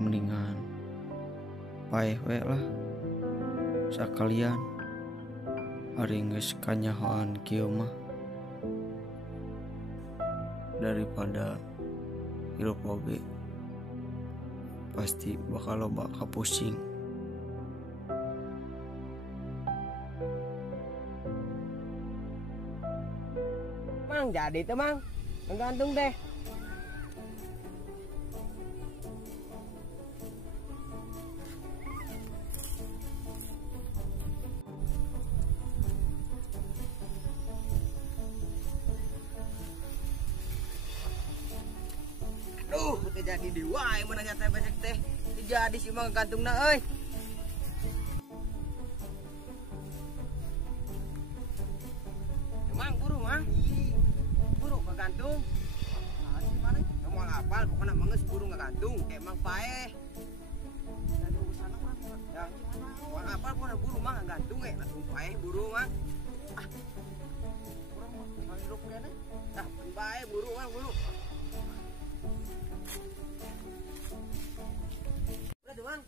mendingan paeh we lah sakalian ari geus kanyahoan kieu mah daripada hirup oge pasti bakal loba kapusing. Mang jadi tuh mang menggantung deh. Aduh, kita jadi di wae mana nyata besek teh. Jadi sih mang gantungna euy. Mang buru mang. Buru kegantung. Nah, di mana? Kamu apal pokoknya mangeus buru ngagantung kayak mang paeh. Dan urusan mang. Ya, mang apal pokoknya buru mang ngagantung langsung paeh buru mang. Ah. Kurang mah hirup kene. Tah paeh buru mang buru. Udah tuh mang.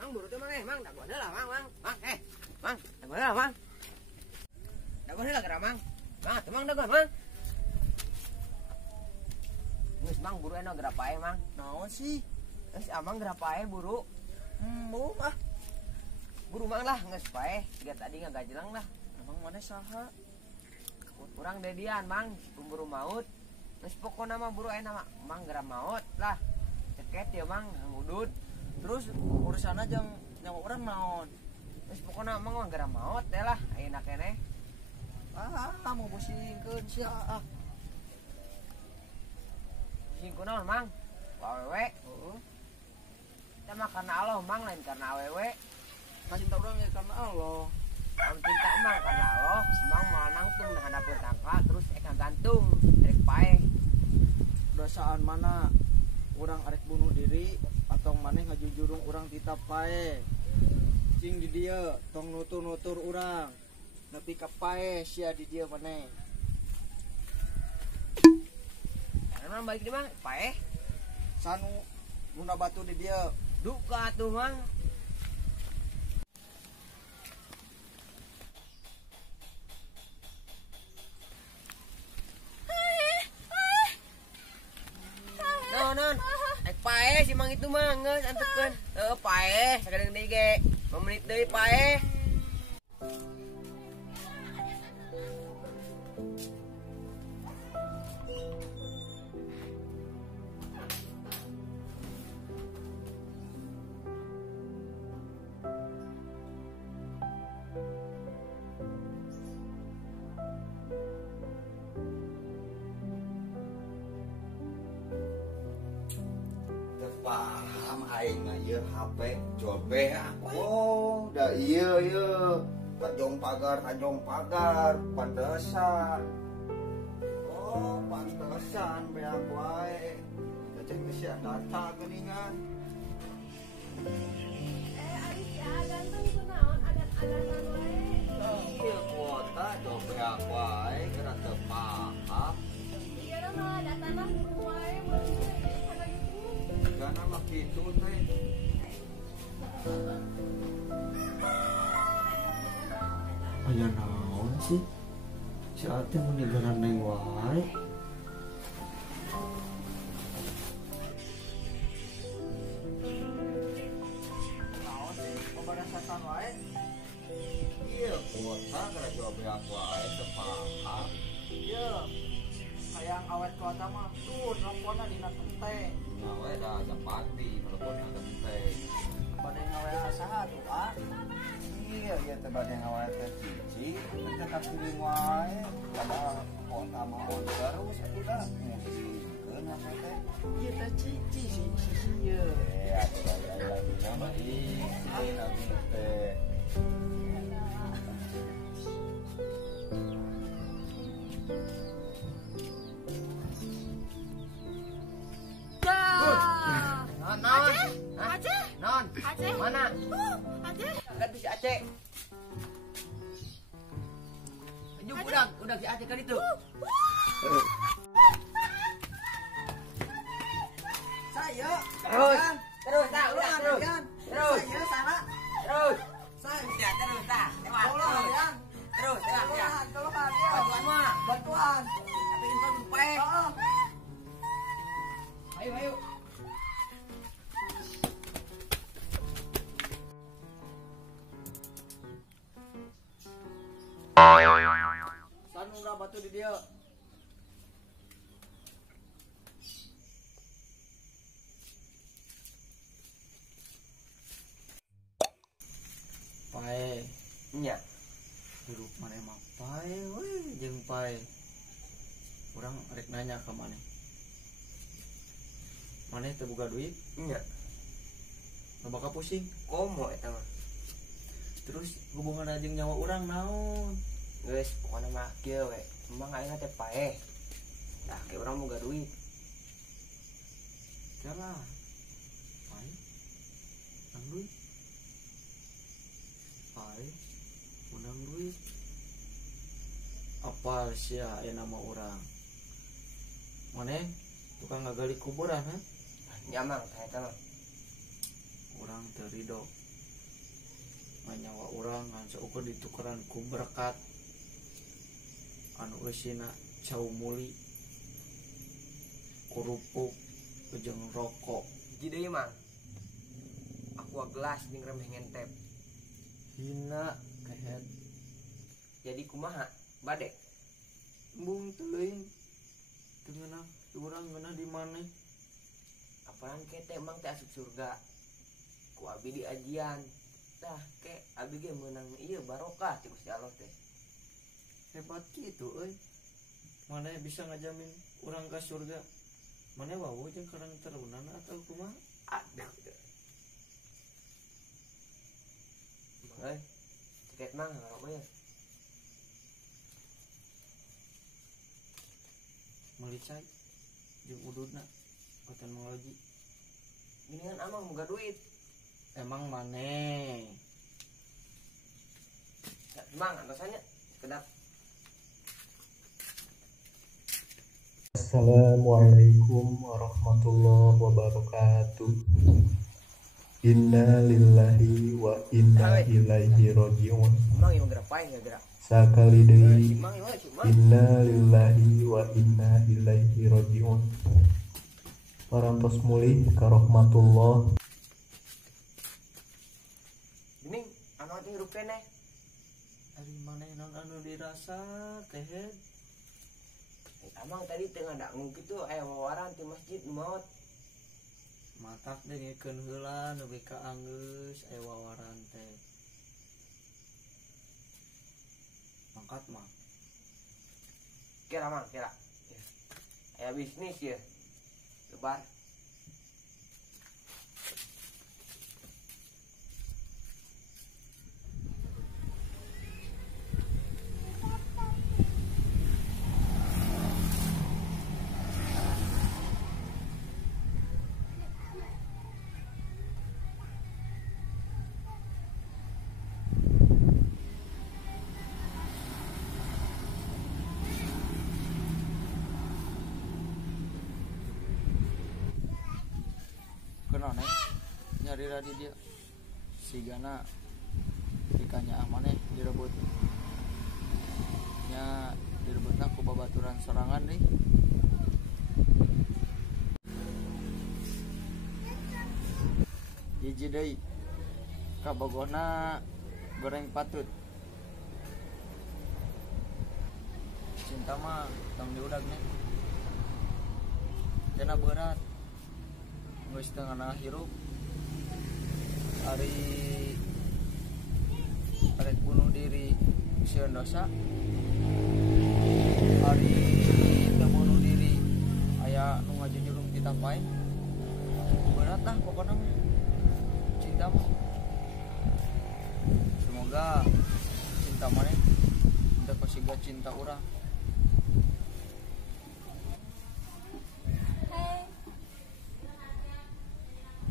Mang buru tuh mang mang dak boleh lah mang. Mang dak boleh lah mang. Dak boleh lah gerak mang. Mang tuh mang dak mang. Geus mang buru eno gerak paeh mang. Naon sih? Geus amang gerak paeh buru. Buru mah. Buru mang lah geus paeh. Dia tadi ngagajelang lah. Amang mana saha? Urang dedian mang pemburu maut. Geus pokona mah buru ena mang gerak maut lah. Ceket ya mang ngudut. Terus urusan aja nyawa orang naon. Geus pokona mang gerak maut teh lah ayeuna keneh. Mau pusingkeun sia ah. Pusing kunaon mang? Ku awewe. Heeh. Teh mah karena Allah mang lain karena awewe. Cinta urang ya karena Allah. Kalau cinta mang karena Allah, mang moal nangtung dengan dapur tangka terus gantung rek paeh. Dosaan mana urang arek bunuh diri atau maneh ngajujurung urang titap paeh. Cing di dieu tong nutur-nutur urang. Nepi ka paeh sia di dieu maneh. Emang balik di mang paeh. Sanu guna batu di dieu. Duka tuh mang. Non, ek paeh si mang itu mah geus antepkeun. Heuh paeh sakadeng deui ge. 5 menit deui paeh. Paham aing mah ieu HP jual BH. Oh, da ieu tajong pagar pantesan. Oh, pantesan BH wae. Cek sia data geuningan. Ari sia ganteng kunaon adat-adatan wae. Ieu kuota jual BH wae geura teu paham. Ieu mah datana buru wae beuneu pada gitu. Gana mah kitu teh. Aya naon sih? Si Ate mun digara neng wae. Naon sih pembadasan wae. Ieu kuota geura jual BH wae teu paham. Ieu hayang awet kuota mah tuh nelponna dina tenteng. Nawe dah japati telepon agak teh. Bade ngawe saha tuh ah. Iya, teh bade ngawe teh cici, teh kapilih wae. Kada kota mau terus atuh dah musikeun apa teh. Ieu teh cici sih ieu. Atuh lagi nama ini lagi teh. Non. Aceh. Mana? Aceh. Kan si Aceh. Anjung udah si Aceh kan itu. Saya Terus Terus tak, udah terus. Terus. Saya salah. Terus. Saya. Ya terus tak. Tembak. Tolong kalian. Terus, tembak ya. Tolong kalian. Bantuan mah. Bantuan. Tapi kita lupa. Oh. Ayo, ayo. Sanura batu di dia. Pae. Nya. Hirup mana mah pae we jeung pae. Urang rek nanya ka maneh. Maneh teu boga duit, Nya. nu bakal pusing. Komo eta mah. Terus hubungan jeung nyawa urang naon? Geus, pokona mah kieu we. Emang ayeuna teh paeh. Tah ke urang boga duit. Kalah. Pae. Nang duit. Pae. Menang duit. Apal sia aya nama urang. Maneh tukang ngagali kuburan ha? Nya mang tah eta mah. Urang teu ridho. Nyawa urang ngan saukur ditukeran ku berkat anu eusina cau muli kurupuk jeung rokok. Hiji deui mang. Aqua gelas jeung remeh ngentep. Hina kehet Jadi kumaha? Bade. embung teuing teu ngeunah urang ngeunah di maneh. Apaan kete emang teh asup surga. Ku abi di ajian. Tah ke abi ge meunang ieu barokah ti Gusti Allah teh. Hebat kitu euy. Maneh bisa ngajamin urang ka surga. Maneh wawu jeung karang terunana atau kumaha? Aduh. Euy. Tiket mah ngaroba ya. Meuli cai jeung ududna koten mangloji. Ginian amang boga duit. Emang maneh Mang antosannya sekedap. Assalamualaikum warahmatullahi wabarakatuh. Inna lillahi wa inna ilaihi rajiun. Mang ieu gerak paeh ya gerak. Sakali deui Mang ieu cuma. inna lillahi wa inna ilaihi rajiun. Parantos mulih ka rahmatullah. Gening anu ati hirup keneh. ari maneh naon anu dirasa kehet. Amang tadi tengah dangu kitu aya wawaran ti masjid nu maot. Matak dengekeun heula nepi ka anggeus aya wawaran teh. Mangkat mah. Kira mang kira. Ya. Aya bisnis ya. Lebar. Kenapa nih? Nyari radi dia sigana ikannya maneh direbut nya direbutna ku babaturan sorangan deui. Hiji deui kabogohna goreng patut. Cinta mah tong diudagnya dena berat geus teu ngana hirup ari arek bunuh diri sieun dosa ari teu bunuh diri aya nu ngajujurung kita pae berat lah pokoknya mah cinta mah. Semoga cinta maneh teu pasiga cinta urang.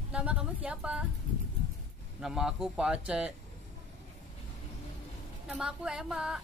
Nama kamu siapa? Nama aku Pak Aceh. Nama aku Emma.